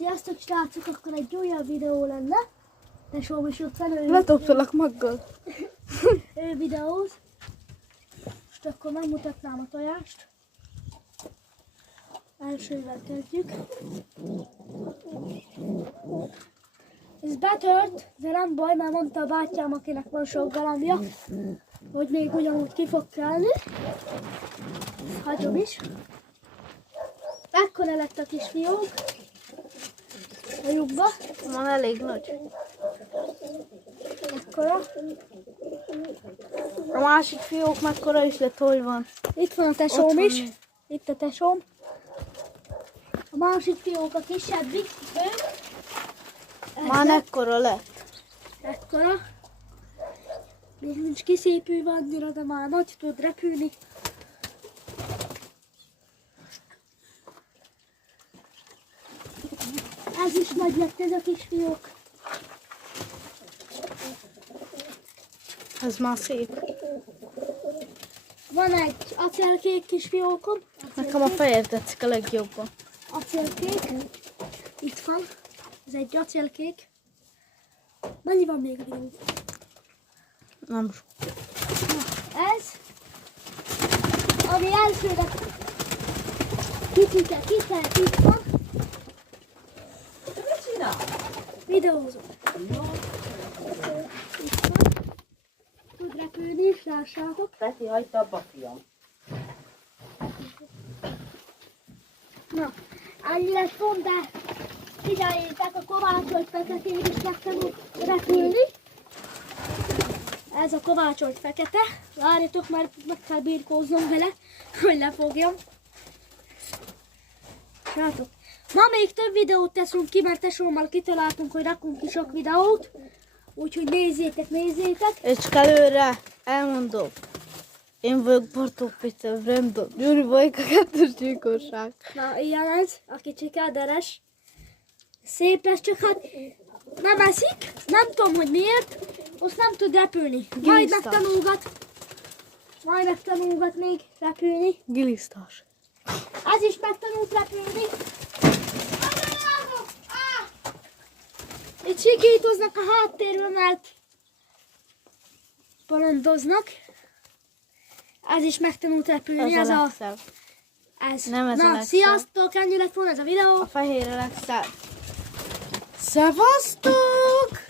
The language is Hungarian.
Sziasztok srácok, akkor egy újabb videó lenne. Tesóm is ott van, Letoptalak maggal. ő videóz. Most akkor megmutatnám a tojást. Elsővel kezdjük. Ez betört, de nem baj, mert mondta a bátyám, akinek van sok galambja, hogy még ugyanúgy ki fog kelni. Hagyom is. Ekkora lett a kis fiók a lyukba. Van elég nagy. Ekkora. A másik fiók mekkora is lett, hogy van? Itt van a tesóm Ott van is. még. Itt a tesóm. A másik fiók a kisebbik. Már ekkora lett. Ekkora. Még nincs kiszépülve annyira, de már nagy, tud repülni. Ez is nagy lett, ez a kis fiók. Ez már szép. Van egy acélkék kis fiókom. Nekem a fehér tetszik a legjobban. Acélkék. Itt van. Ez egy acélkék. Mennyi van még a videó? Nem sok. Ez, ami elsőre kicsit itt van. Mit csinál? Videózom. Itt van. Tud repülni is, lássátok. Peti, hagyd abba, fiam. Na, annyi lesz pont, de figyeljétek, a kovácsolt feketén is megtanul repülni. Ez a kovácsolt fekete. Várjatok, mert meg kell birkóznom vele, hogy lefogjam. Látok. Ma még több videót teszünk ki, mert tesómmal kitaláltunk, hogy rakunk ki sok videót. Úgyhogy nézzétek. És csak előre elmondom. Én vagyok Bartók Péter, Brandon. Gyuri vagyok a kettős gyilkosság. Na, ilyen ez, a kicsike, deres. Szép lesz, csak hát nem eszik, nem tudom, hogy miért, most nem tud repülni. Majd Gilisztás. megtanulgat még repülni. Gilisztás. Ez is megtanult repülni. Itt sikítoznak a háttérben, mert bolondoznak. Ez is megtanult repülni. Ez a legszebb. Ez. Nem ez a Na, legszebb. sziasztok, ennyi lett volna ez a videó. A fehér a legszebb. Szevasztok!